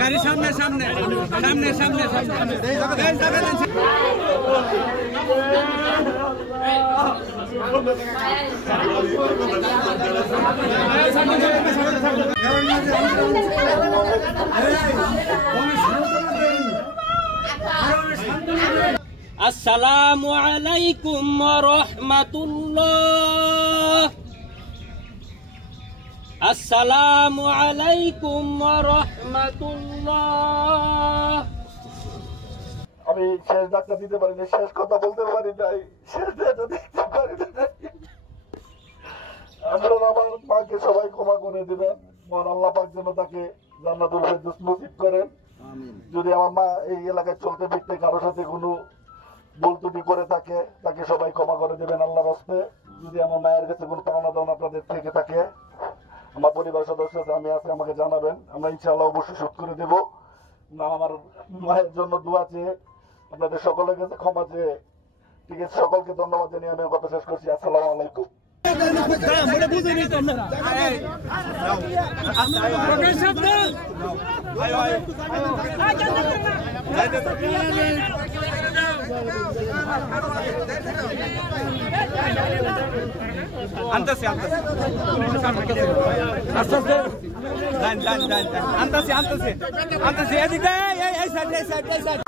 গাড়ি সামনে সামনে সামনে সামনে আসসালামু আলাইকুম ওয়া রাহমাতুল্লাহ। আসসালামু আলাইকুম ওয়া রাহমাতুল্লাহ। আমি শেষ ডাক্তার দিতে পারি না, শেষ কথা বলতে পারি নাই, শেষ ডাক্তার দিতে পারি নাই। আপনারা আমার মাকে সবাই ক্ষমা করে দিবেন, মহান আল্লাহ পাক যেন তাকে জান্নাতুল ফেরদৌস নসিব করেন। যদি আমার মা এই এলাকায় চলতে ফিরতে কারোর সাথে কোনো ভুল ত্রুটি করে থাকে, তাকে সবাই ক্ষমা করে দেবেন আল্লাহর হস্তে। যদি আমার মায়ের কাছে কোনো পাওনা দাওনা আপনাদের থেকে থাকে, আমার পরিবার সদস্য আমি আছে, আমাকে জানাবেন, আমরা ইনশাআল্লাহ অবশ্যই শোধ করে দেবো। না আমার মায়ের জন্য দোয়া চেয়ে আপনাদের সকলের কাছে ক্ষমা চেয়ে, ঠিক আছে, সকলকে ধন্যবাদ জানিয়ে আমি কথা শেষ করছি। আসসালামু আলাইকুম। আনতাছি এদিকে এই সাইড